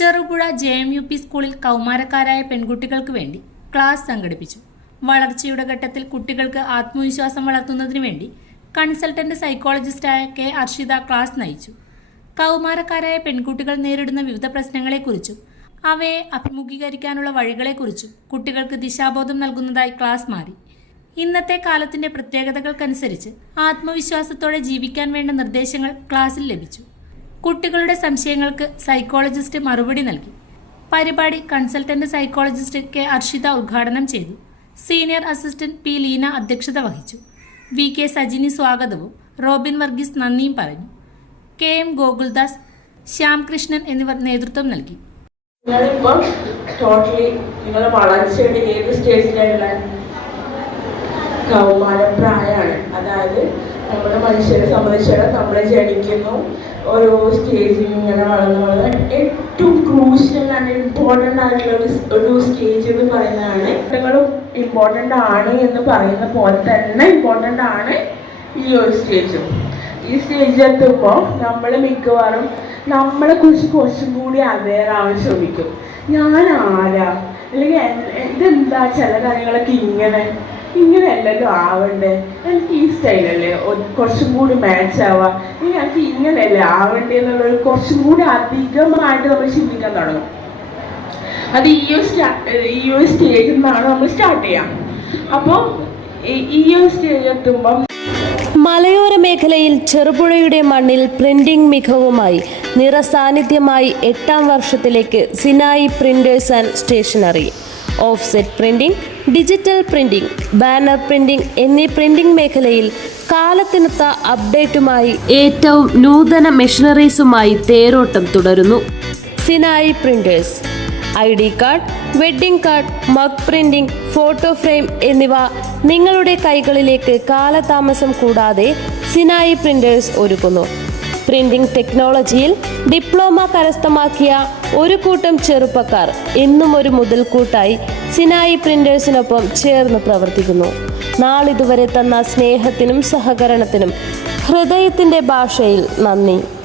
Cherupuzha JMUP സ്കൂളിൽ കൗമാരക്കാരായ പെൺകുട്ടികൾക്ക് വേണ്ടി ക്ലാസ് സംഘടിപ്പിച്ചു. വളർച്ചയുടെ ഘട്ടത്തിൽ കുട്ടികൾക്ക് ആത്മവിശ്വാസം വളർത്തുന്നതിന് വേണ്ടി കൺസൾട്ടന്റ് സൈക്കോളജിസ്റ്റായ K. അർഷിത ക്ലാസ് നയിച്ചു. കൗമാരക്കാരായ പെൺകുട്ടികൾ നേരിടുന്ന വിവിധ പ്രശ്നങ്ങളെക്കുറിച്ചും അവയെ അഭിമുഖീകരിക്കാനുള്ള വഴികളെക്കുറിച്ചും കുട്ടികൾക്ക് ദിശാബോധം നൽകുന്നതായി ക്ലാസ് മാറി. ഇന്നത്തെ കാലത്തിന്റെ പ്രത്യേകതകൾക്കനുസരിച്ച് ആത്മവിശ്വാസത്തോടെ ജീവിക്കാൻ വേണ്ട നിർദ്ദേശങ്ങൾ ക്ലാസ്സിൽ ലഭിച്ചു. കുട്ടികളുടെ സംശയങ്ങൾക്ക് സൈക്കോളജിസ്റ്റ് മറുപടി നൽകി. പരിപാടി കൺസൾട്ടന്റ് സൈക്കോളജിസ്റ്റ് K. അർഷിത ഉദ്ഘാടനം ചെയ്തു. Senior assistant P. ലീന അധ്യക്ഷത വഹിച്ചു. VK സജിനി സ്വാഗതവും റോബിൻ വർഗീസ് നന്ദിയും പറഞ്ഞു. KM ഗോകുൽദാസ്, ശ്യാംകൃഷ്ണൻ എന്നിവർ നേതൃത്വം നൽകി. നിങ്ങളുടെ വളർച്ചയുടെ ഏത് സ്റ്റേജിലുള്ള കൗമാരപ്രായമാണ്. അതായത് നമ്മുടെ മനുഷ്യരെ സംബന്ധിച്ചിടത്തോളം നമ്മളെ ജനിക്കുന്നു, ഓരോ സ്റ്റേജിൽ ഇങ്ങനെ വളർന്ന് വളർന്ന് ഏറ്റവും ക്രൂഷ്യൽ ആൻഡ് ഇമ്പോർട്ടൻ്റ് ആയിട്ടുള്ള ഒരു സ്റ്റേജ് എന്ന് പറയുന്നതാണ്. കുട്ടികളും ഇമ്പോർട്ടൻ്റ് ആണ് എന്ന് പറയുന്ന പോലെ തന്നെ ഇമ്പോർട്ടൻ്റ് ആണ് ഈ ഒരു സ്റ്റേജും. ഈ സ്റ്റേജിൽ എത്തുമ്പോൾ നമ്മൾ മിക്കവാറും നമ്മളെ കുറിച്ച് കുറച്ചും കൂടി അവെയർ ആവാൻ ശ്രമിക്കും. ഞാൻ ആരാ, അല്ലെങ്കിൽ ഇതെന്താ ചില കാര്യങ്ങളൊക്കെ ഇങ്ങനെയല്ലല്ലോ ആവണ്ടേ, എനിക്ക് ഈ സ്റ്റൈലല്ലേ കുറച്ചും കൂടി മാച്ച് ആവാം, ഇനി എനിക്ക് ഇങ്ങനെയല്ലേ ആവണ്ടേ എന്നുള്ളൊരു കുറച്ചും കൂടി അധികമായിട്ട് നമ്മൾ ചിന്തിക്കാൻ തുടങ്ങും. അത് ഈ ഒരു സ്റ്റേജിൽ നിന്നാണ് നമ്മൾ സ്റ്റാർട്ട് ചെയ്യാം. അപ്പോൾ ഈ ഒരു സ്റ്റേജിൽ എത്തുമ്പം മലയോര മേഖലയിൽ ചെറുപുഴയുടെ മണ്ണിൽ പ്രിന്റിംഗ് മികവുമായി നിറസാന്നിധ്യമായി 8ാം വർഷത്തിലേക്ക് Sinai printers and stationery. Offset printing, digital printing, banner printing എന്നീ പ്രിന്റിംഗ് മേഖലയിൽ കാലത്തിനൊത്ത അപ്ഡേറ്റുമായി ഏറ്റവും നൂതന മെഷീനറീസുമായി തേരോട്ടം തുടരുന്നു. Sinai printers ID card, wedding card, mug printing, photo frame എന്നിവ നിങ്ങളുടെ കൈകളിലേക്ക് കാലതാമസം കൂടാതെ സിനായി പ്രിന്റേഴ്സ് ഒരുക്കുന്നു. പ്രിന്റിംഗ് ടെക്നോളജിയിൽ ഡിപ്ലോമ കരസ്ഥമാക്കിയ ഒരു കൂട്ടം ചെറുപ്പക്കാർ എന്നും ഒരു മുതൽക്കൂട്ടായി സിനായി പ്രിന്റേഴ്സിനൊപ്പം ചേർന്ന് പ്രവർത്തിക്കുന്നു. നാളിതുവരെ തന്ന സ്നേഹത്തിനും സഹകരണത്തിനും ഹൃദയത്തിൻ്റെ ഭാഷയിൽ നന്ദി.